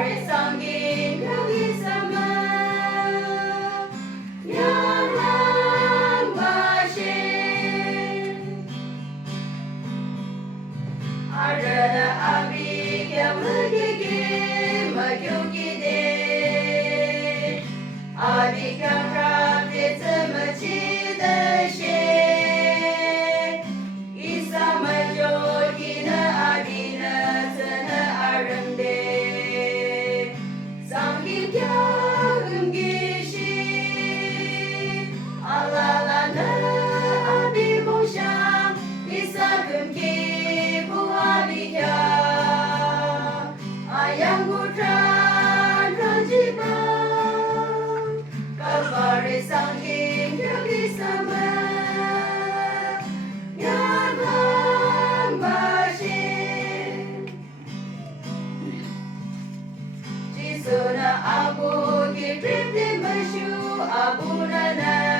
Kembali sangin kami sama Yang Bashin Ardana abik yang megigi magyukide Abik yang rabde zemaci的血Isa majokina abina zana arande Sangin kyagum gishi Alalana abi bosham Isagum ki buabika Ayang putran rajiba Kembali sangin kami sama Yang Bashin Jisuna abu ki trip di masyu abu nana